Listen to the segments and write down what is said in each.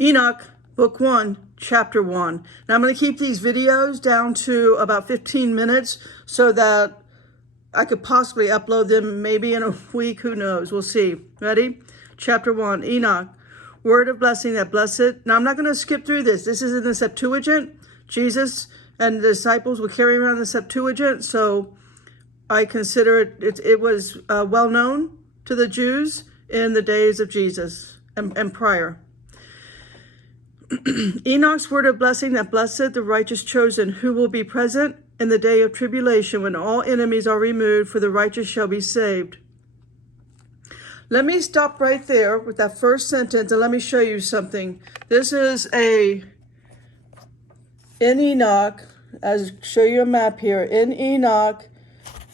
Enoch, Book 1, Chapter 1. Now I'm going to keep these videos down to about 15 minutes so that I could possibly upload them maybe in a week. Who knows? We'll see. Ready? Chapter 1, Enoch, word of blessing that blessed. Now I'm not going to skip through this. This is in the Septuagint. Jesus and the disciples were carrying around the Septuagint, so I consider it was well known to the Jews in the days of Jesus and prior. Enoch's word of blessing that blessed the righteous chosen, who will be present in the day of tribulation when all enemies are removed, for the righteous shall be saved. Let me stop right there with that first sentence and let me show you something. This is in Enoch, as show you a map here, in Enoch,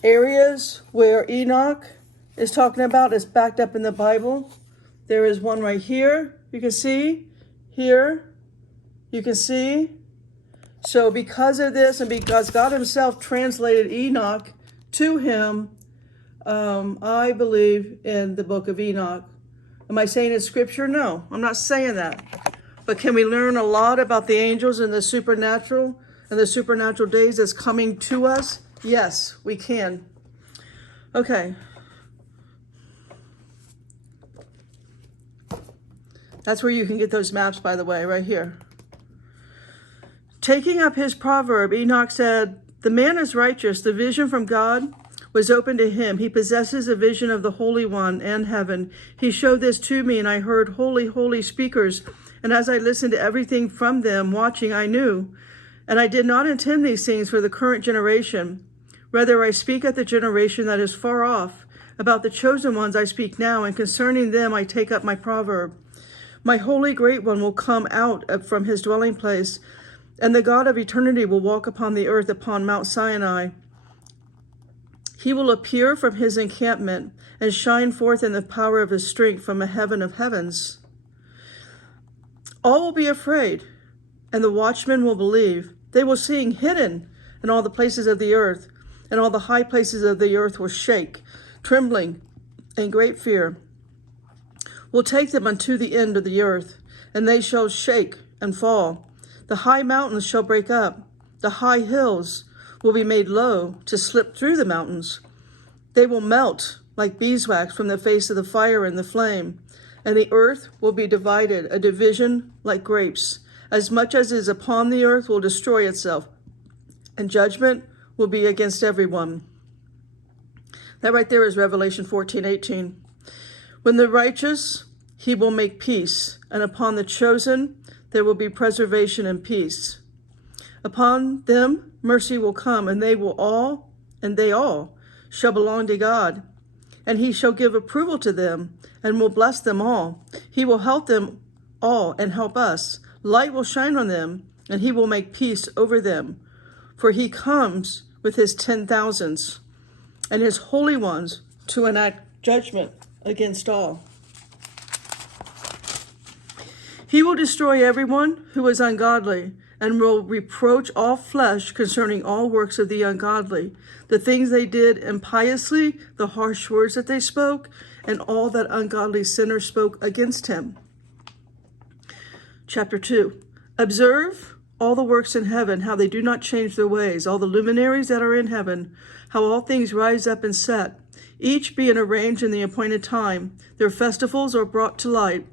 areas where Enoch is talking about is backed up in the Bible. There is one right here, you can see. Here, you can see. So because of this and because God himself translated Enoch to him, I believe in the book of Enoch. Am I saying it's scripture? No, I'm not saying that. But can we learn a lot about the angels and the supernatural days that's coming to us? Yes, we can. Okay. That's where you can get those maps, by the way, right here. Taking up his proverb, Enoch said, "The man is righteous. The vision from God was open to him. He possesses a vision of the Holy One and heaven. He showed this to me, and I heard holy, holy speakers. And as I listened to everything from them, watching, I knew. And I did not intend these things for the current generation. Rather, I speak at the generation that is far off. About the chosen ones I speak now, and concerning them I take up my proverb. My holy great one will come out from his dwelling place, and the God of eternity will walk upon the earth upon Mount Sinai. He will appear from his encampment and shine forth in the power of his strength from a heaven of heavens. All will be afraid, and the watchmen will believe. They will sing hidden in all the places of the earth, and all the high places of the earth will shake, trembling in great fear. Will take them unto the end of the earth, and they shall shake and fall. The high mountains shall break up. The high hills will be made low to slip through the mountains. They will melt like beeswax from the face of the fire and the flame, and the earth will be divided, a division like grapes. As much as is upon the earth will destroy itself, and judgment will be against everyone." That right there is Revelation 14:18. When the righteous, he will make peace, and upon the chosen, there will be preservation and peace. Upon them, mercy will come, and they all shall belong to God. And he shall give approval to them, and will bless them all. He will help them all and help us. Light will shine on them, and he will make peace over them. For he comes with his 10,000s and his holy ones to enact judgment against all. He will destroy everyone who is ungodly, and will reproach all flesh concerning all works of the ungodly, the things they did impiously, the harsh words that they spoke, and all that ungodly sinners spoke against him. Chapter 2. Observe all the works in heaven, how they do not change their ways, all the luminaries that are in heaven, how all things rise up and set, each being arranged in the appointed time. Their festivals are brought to light,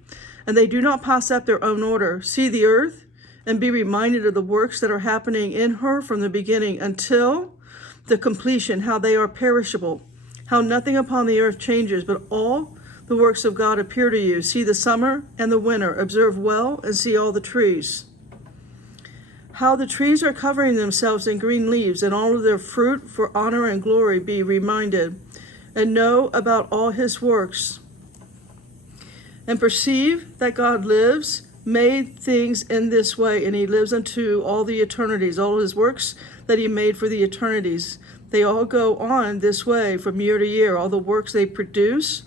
and they do not pass up their own order. See the earth, and be reminded of the works that are happening in her from the beginning until the completion, how they are perishable, how nothing upon the earth changes, but all the works of God appear to you. See the summer and the winter. Observe well and see all the trees. How the trees are covering themselves in green leaves, and all of their fruit for honor and glory. Be reminded, and know about all his works, and perceive that God lives, made things in this way, and he lives unto all the eternities. All his works that he made for the eternities, they all go on this way from year to year. All the works they produce,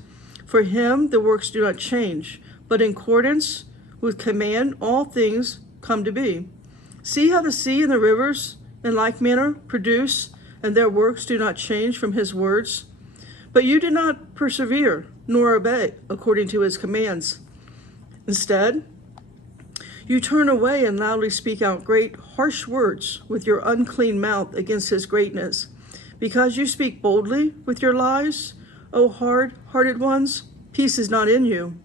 for him the works do not change, but in accordance with command all things come to be. See how the sea and the rivers in like manner produce, and their works do not change from his words. But you did not persevere, nor obey according to his commands. Instead, You turn away and loudly speak out great, harsh words with your unclean mouth against his greatness. Because you speak boldly with your lies, O hard-hearted ones, peace is not in you.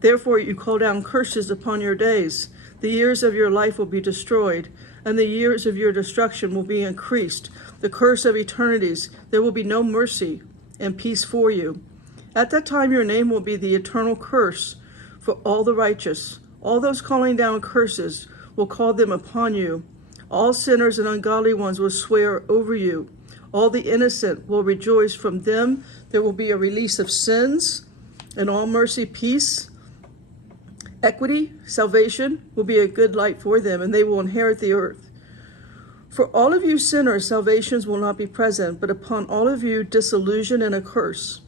Therefore you call down curses upon your days. The years of your life will be destroyed, and the years of your destruction will be increased. The curse of eternities, there will be no mercy and peace for you. At that time your name will be the eternal curse for all the righteous. All those calling down curses will call them upon you. All sinners and ungodly ones will swear over you. All the innocent will rejoice from them. There will be a release of sins, and all mercy, peace, equity, salvation will be a good light for them, and they will inherit the earth. For all of you sinners, salvations will not be present, but upon all of you, disillusion and a curse.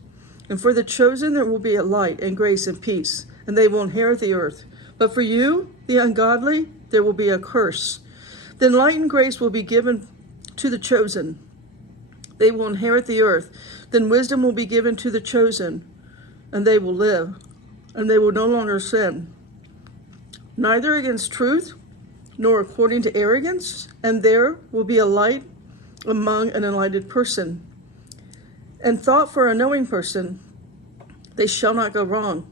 And for the chosen, there will be a light and grace and peace, and they will inherit the earth. But for you, the ungodly, there will be a curse. Then light and grace will be given to the chosen. They will inherit the earth. Then wisdom will be given to the chosen, and they will live, and they will no longer sin. Neither against truth, nor according to arrogance, and there will be a light among an enlightened person. And thought for a knowing person, they shall not go wrong,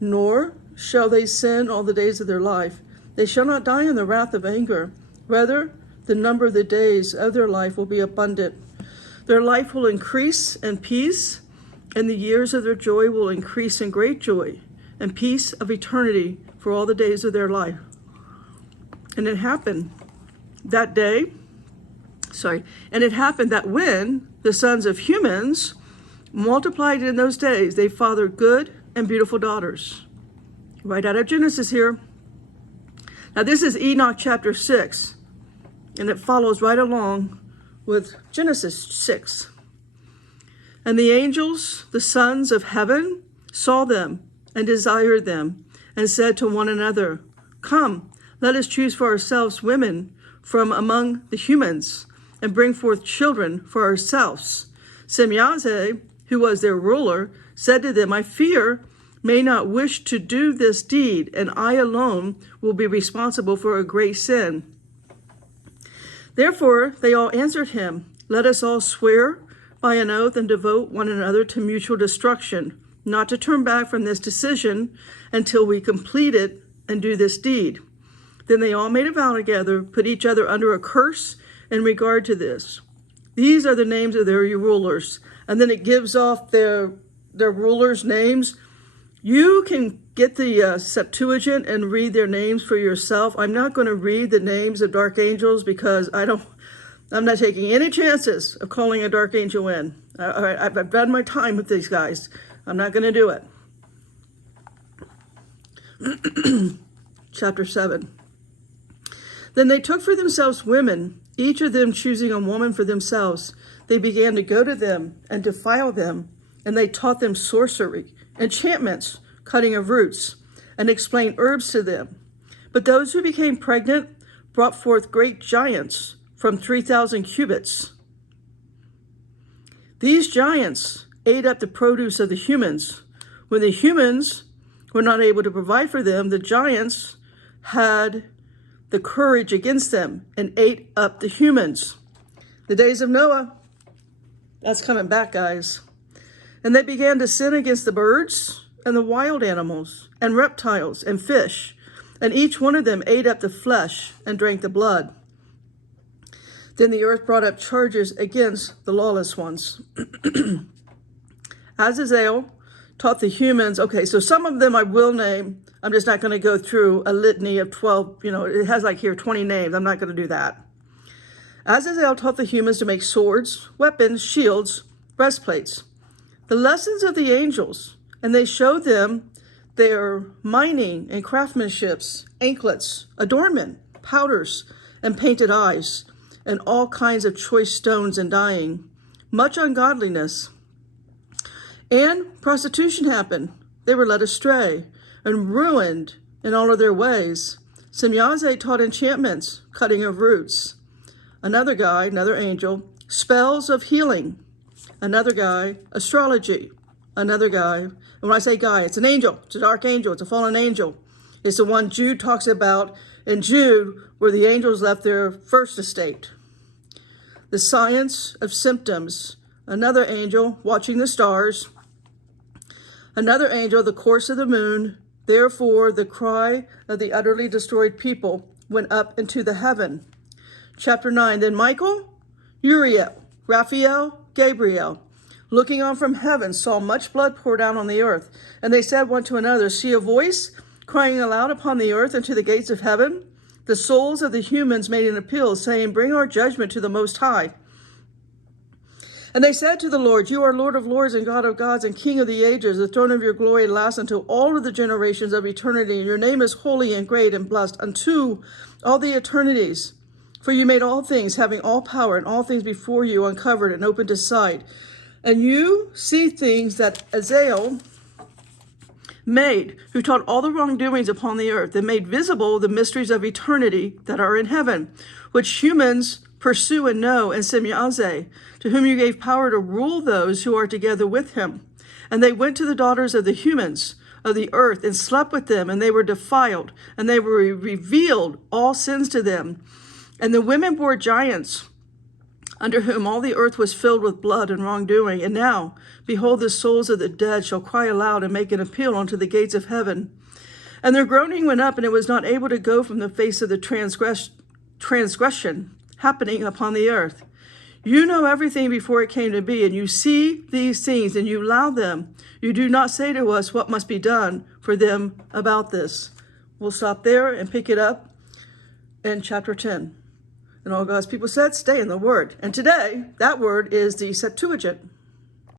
nor shall they sin all the days of their life. They shall not die in the wrath of anger. Rather, the number of the days of their life will be abundant. Their life will increase in peace, and the years of their joy will increase in great joy, and peace of eternity for all the days of their life. And it happened that when the sons of humans multiplied in those days, they fathered good and beautiful daughters. Right out of Genesis here. Now this is Enoch chapter 6, and it follows right along with Genesis 6. And the angels, the sons of heaven, saw them and desired them, and said to one another, Come, let us choose for ourselves women from among the humans, and bring forth children for ourselves. Semyaze, who was their ruler, said to them, I fear may not wish to do this deed, and I alone will be responsible for a great sin. Therefore they all answered him, Let us all swear by an oath and devote one another to mutual destruction, not to turn back from this decision until we complete it and do this deed. Then they all made a vow together, put each other under a curse in regard to this. These are the names of their rulers. And then it gives off their rulers' names. You can get the Septuagint and read their names for yourself. I'm not going to read the names of dark angels because I'm not taking any chances of calling a dark angel in. I've done my time with these guys. I'm not going to do it. Chapter 7. Then they took for themselves women, each of them choosing a woman for themselves. They began to go to them and defile them, and they taught them sorcery, enchantments, cutting of roots, and explained herbs to them. But those who became pregnant brought forth great giants from 3,000 cubits. These giants ate up the produce of the humans. When the humans were not able to provide for them, the giants had the courage against them and ate up the humans. The days of Noah, that's coming back, guys. And they began to sin against the birds and the wild animals and reptiles and fish, and each one of them ate up the flesh and drank the blood. Then the earth brought up charges against the lawless ones. Azazel taught the humans, okay, so some of them I will name. I'm just not going to go through a litany of 12, it has like here 20 names. I'm not going to do that. Azazel taught the humans to make swords, weapons, shields, breastplates, the lessons of the angels, and they showed them their mining and craftsmanships, anklets, adornment, powders, and painted eyes, and all kinds of choice stones and dyeing, much ungodliness. And prostitution happened. They were led astray and ruined in all of their ways. Semyaze taught enchantments, cutting of roots. Another guy, another angel, spells of healing. Another guy, astrology. Another guy, and when I say guy, it's an angel. It's a dark angel. It's a fallen angel. It's the one Jude talks about in Jude, where the angels left their first estate. The science of symptoms. Another angel watching the stars. Another angel, the course of the moon. Therefore, the cry of the utterly destroyed people went up into the heaven. Chapter 9. Then Michael, Uriel, Raphael, Gabriel, looking on from heaven, saw much blood poured out on the earth. And they said one to another, see a voice crying aloud upon the earth and to the gates of heaven? The souls of the humans made an appeal, saying, bring our judgment to the Most High. And they said to the Lord, you are Lord of lords and God of gods and King of the ages. The throne of your glory lasts until all of the generations of eternity. And your name is holy and great and blessed unto all the eternities. For you made all things, having all power, and all things before you uncovered and open to sight. And you see things that Azazel made, who taught all the wrongdoings upon the earth, and made visible the mysteries of eternity that are in heaven, which humans pursue and know, and Semyaze, to whom you gave power to rule those who are together with him. And they went to the daughters of the humans of the earth, and slept with them, and they were defiled, and they were revealed all sins to them. And the women bore giants, under whom all the earth was filled with blood and wrongdoing. And now, behold, the souls of the dead shall cry aloud and make an appeal unto the gates of heaven. And their groaning went up, and it was not able to go from the face of the transgression happening upon the earth. You know everything before it came to be, and you see these things, and you allow them. You do not say to us what must be done for them about this. We'll stop there and pick it up in chapter 10. And all God's people said, stay in the word. And today, that word is the Septuagint.